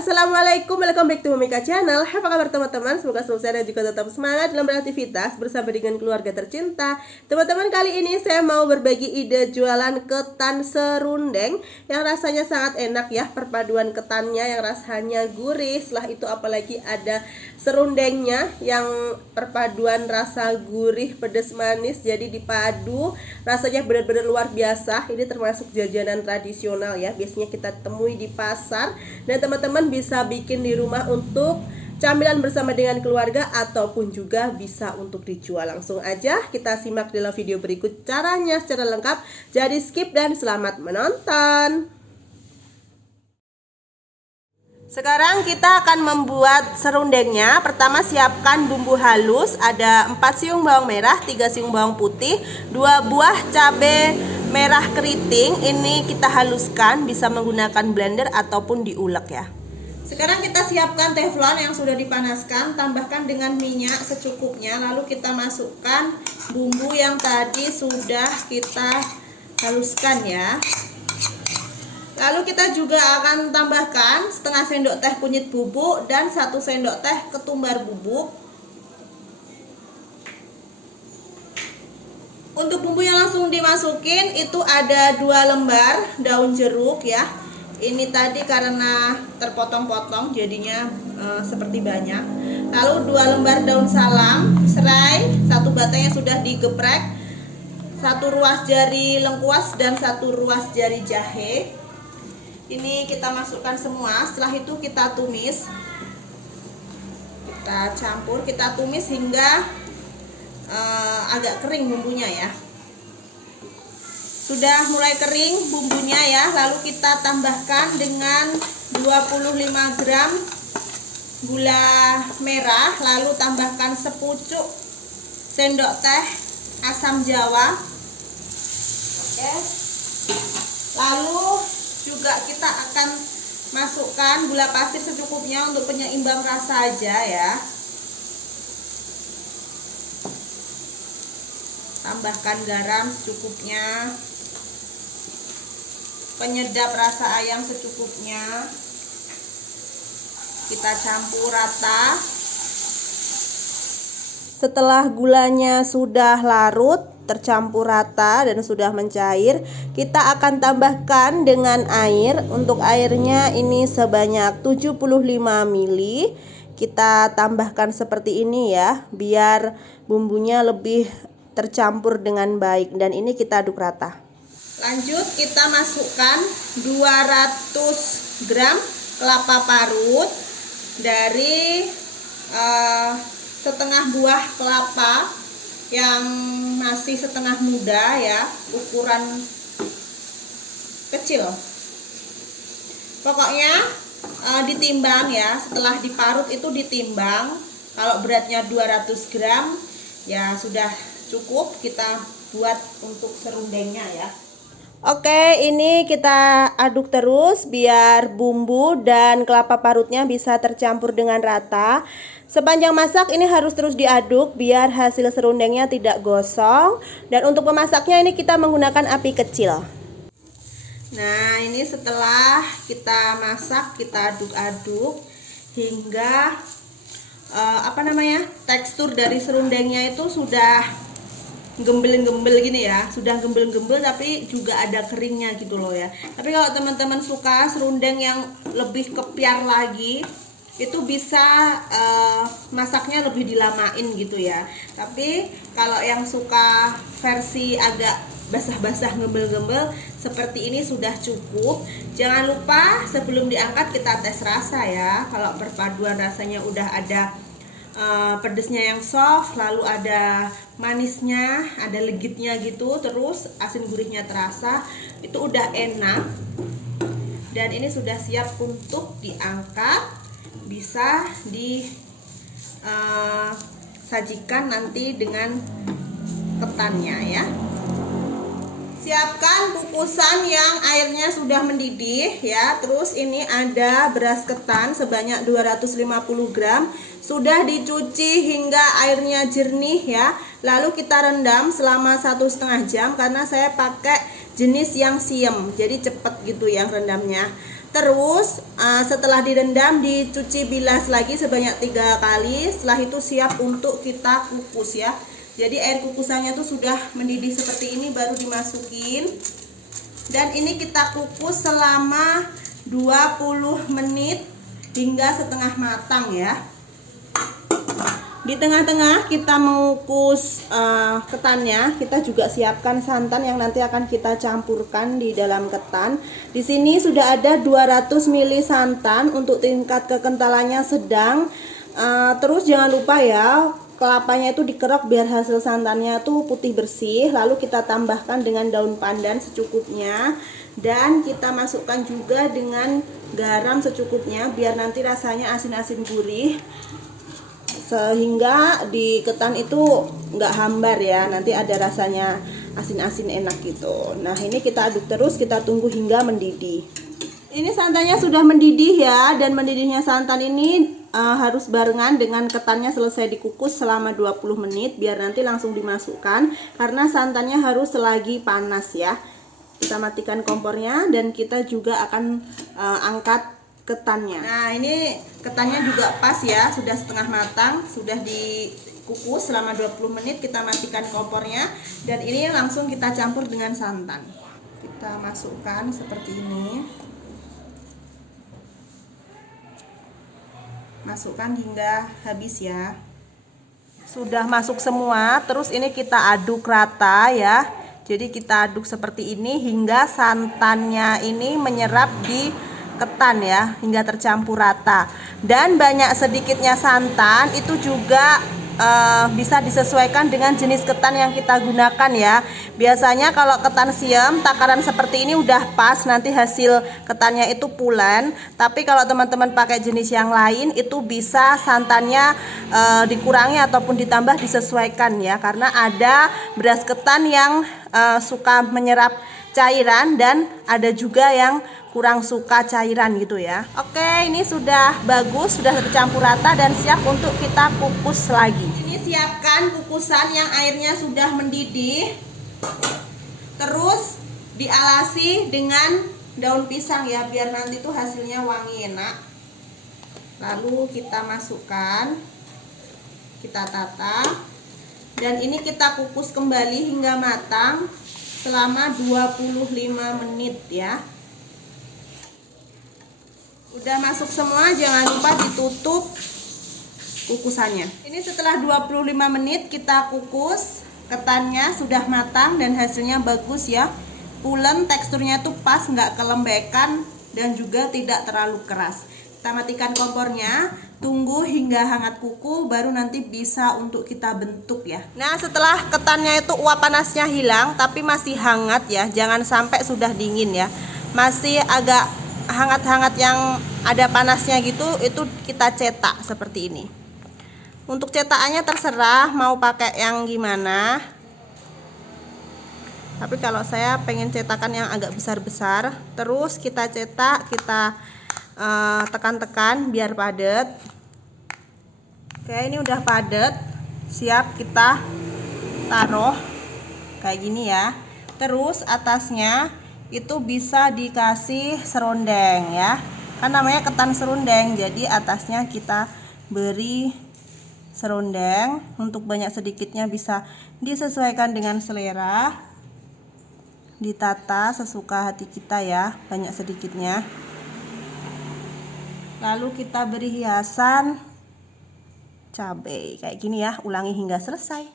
Assalamualaikum, welcome back to Momika Channel. Apa kabar teman-teman? Semoga selalu sehat dan juga tetap semangat dalam beraktivitas bersama dengan keluarga tercinta. Teman-teman, kali ini saya mau berbagi ide jualan ketan serundeng yang rasanya sangat enak ya. Perpaduan ketannya yang rasanya gurih, setelah itu apalagi ada serundengnya yang perpaduan rasa gurih, pedas, manis. Jadi dipadu, rasanya benar-benar luar biasa. Ini termasuk jajanan tradisional ya. Biasanya kita temui di pasar dan teman-teman bisa bikin di rumah untuk camilan bersama dengan keluarga ataupun juga bisa untuk dijual. Langsung aja kita simak dalam video berikut caranya secara lengkap. Jadi skip dan selamat menonton. Sekarang kita akan membuat serundengnya. Pertama siapkan bumbu halus. Ada 4 siung bawang merah, 3 siung bawang putih, 2 buah cabai merah keriting. Ini kita haluskan, bisa menggunakan blender ataupun diulek ya. Sekarang kita siapkan teflon yang sudah dipanaskan, tambahkan dengan minyak secukupnya, lalu kita masukkan bumbu yang tadi sudah kita haluskan ya. Lalu kita juga akan tambahkan setengah sendok teh kunyit bubuk dan 1 sendok teh ketumbar bubuk. Untuk bumbu yang langsung dimasukin itu ada 2 lembar daun jeruk ya. Ini tadi karena terpotong-potong jadinya seperti banyak. Lalu 2 lembar daun salam, serai, 1 batang yang sudah digeprek, 1 ruas jari lengkuas dan 1 ruas jari jahe. Ini kita masukkan semua. Setelah itu kita tumis. Kita campur, kita tumis hingga agak kering bumbunya ya. Sudah mulai kering bumbunya ya, lalu kita tambahkan dengan 25 gram gula merah, lalu tambahkan sepucuk sendok teh asam jawa. Oke. Lalu juga kita akan masukkan gula pasir secukupnya untuk penyeimbang rasa aja ya. Tambahkan garam secukupnya, penyedap rasa ayam secukupnya. Kita campur rata. Setelah gulanya sudah larut, tercampur rata dan sudah mencair, kita akan tambahkan dengan air. Untuk airnya ini sebanyak 75 ml. Kita tambahkan seperti ini ya, biar bumbunya lebih tercampur dengan baik, dan ini kita aduk rata. Lanjut kita masukkan 200 gram kelapa parut dari setengah buah kelapa yang masih setengah muda ya, ukuran kecil. Pokoknya ditimbang ya, setelah diparut itu ditimbang. Kalau beratnya 200 gram ya sudah cukup kita buat untuk serundengnya ya. Oke, ini kita aduk terus biar bumbu dan kelapa parutnya bisa tercampur dengan rata. Sepanjang masak ini harus terus diaduk biar hasil serundengnya tidak gosong. Dan untuk memasaknya ini kita menggunakan api kecil. Nah, ini setelah kita masak, kita aduk-aduk hingga tekstur dari serundengnya itu sudah gembel-gembel gini ya, sudah gembel-gembel tapi juga ada keringnya gitu loh ya. Tapi kalau teman-teman suka serundeng yang lebih kepiar lagi, itu bisa masaknya lebih dilamain gitu ya. Tapi kalau yang suka versi agak basah-basah gembel-gembel seperti ini sudah cukup. Jangan lupa sebelum diangkat kita tes rasa ya. Kalau perpaduan rasanya udah ada pedesnya yang soft, lalu ada manisnya, ada legitnya gitu, terus asin gurihnya terasa, itu udah enak. Dan ini sudah siap untuk diangkat, bisa disajikan nanti dengan ketannya ya. Siapkan kukusan yang airnya sudah mendidih ya. Terus ini ada beras ketan sebanyak 250 gram. Sudah dicuci hingga airnya jernih ya. Lalu kita rendam selama 1,5 jam karena saya pakai jenis yang siem, jadi cepet gitu yang rendamnya. Terus setelah direndam dicuci bilas lagi sebanyak 3 kali. Setelah itu siap untuk kita kukus ya. Jadi air kukusannya tuh sudah mendidih seperti ini, baru dimasukin. Dan ini kita kukus selama 20 menit hingga setengah matang ya. Di tengah-tengah kita mengukus ketannya, kita juga siapkan santan yang nanti akan kita campurkan di dalam ketan. Di sini sudah ada 200 ml santan untuk tingkat kekentalannya sedang. Terus jangan lupa ya, kelapanya itu dikerok biar hasil santannya tuh putih bersih. Lalu kita tambahkan dengan daun pandan secukupnya, dan kita masukkan juga dengan garam secukupnya biar nanti rasanya asin-asin gurih, sehingga di ketan itu nggak hambar ya, nanti ada rasanya asin-asin enak gitu. Nah ini kita aduk terus, kita tunggu hingga mendidih. Ini santannya sudah mendidih ya, dan mendidihnya santan ini harus barengan dengan ketannya selesai dikukus selama 20 menit biar nanti langsung dimasukkan, karena santannya harus selagi panas ya. Kita matikan kompornya dan kita juga akan angkat ketannya. Nah ini ketannya juga pas ya, sudah setengah matang, sudah dikukus selama 20 menit. Kita matikan kompornya dan ini langsung kita campur dengan santan. Kita masukkan seperti ini, masukkan hingga habis ya. Sudah masuk semua, terus ini kita aduk rata ya. Jadi kita aduk seperti ini hingga santannya ini menyerap di ketan ya, hingga tercampur rata. Dan banyak sedikitnya santan itu juga bisa disesuaikan dengan jenis ketan yang kita gunakan ya. Biasanya kalau ketan siam takaran seperti ini udah pas, nanti hasil ketannya itu pulen. Tapi kalau teman-teman pakai jenis yang lain itu bisa santannya dikurangi ataupun ditambah, disesuaikan ya, karena ada beras ketan yang suka menyerap cairan dan ada juga yang kurang suka cairan gitu ya. Oke, ini sudah bagus, sudah tercampur rata dan siap untuk kita kukus lagi. Ini siapkan kukusan yang airnya sudah mendidih. Terus dialasi dengan daun pisang ya, biar nanti tuh hasilnya wangi enak. Lalu kita masukkan, kita tata, dan ini kita kukus kembali hingga matang selama 25 menit ya. Udah masuk semua, jangan lupa ditutup kukusannya. Ini setelah 25 menit kita kukus, ketannya sudah matang dan hasilnya bagus ya. Pulen, teksturnya tuh pas, nggak kelembekan dan juga tidak terlalu keras. Kita matikan kompornya, tunggu hingga hangat kuku, baru nanti bisa untuk kita bentuk ya. Nah setelah ketannya itu uap panasnya hilang tapi masih hangat ya, jangan sampai sudah dingin ya, masih agak hangat-hangat yang ada panasnya gitu, itu kita cetak seperti ini. Untuk cetakannya terserah mau pakai yang gimana, tapi kalau saya pengen cetakan yang agak besar-besar. Terus kita cetak, kita tekan-tekan biar padat. Oke, ini udah padat, siap kita taruh kayak gini ya. Terus atasnya itu bisa dikasih serundeng ya, kan namanya ketan serundeng, jadi atasnya kita beri serundeng. Untuk banyak sedikitnya bisa disesuaikan dengan selera, ditata sesuka hati kita ya, banyak sedikitnya. Lalu kita beri hiasan cabai kayak gini ya, ulangi hingga selesai.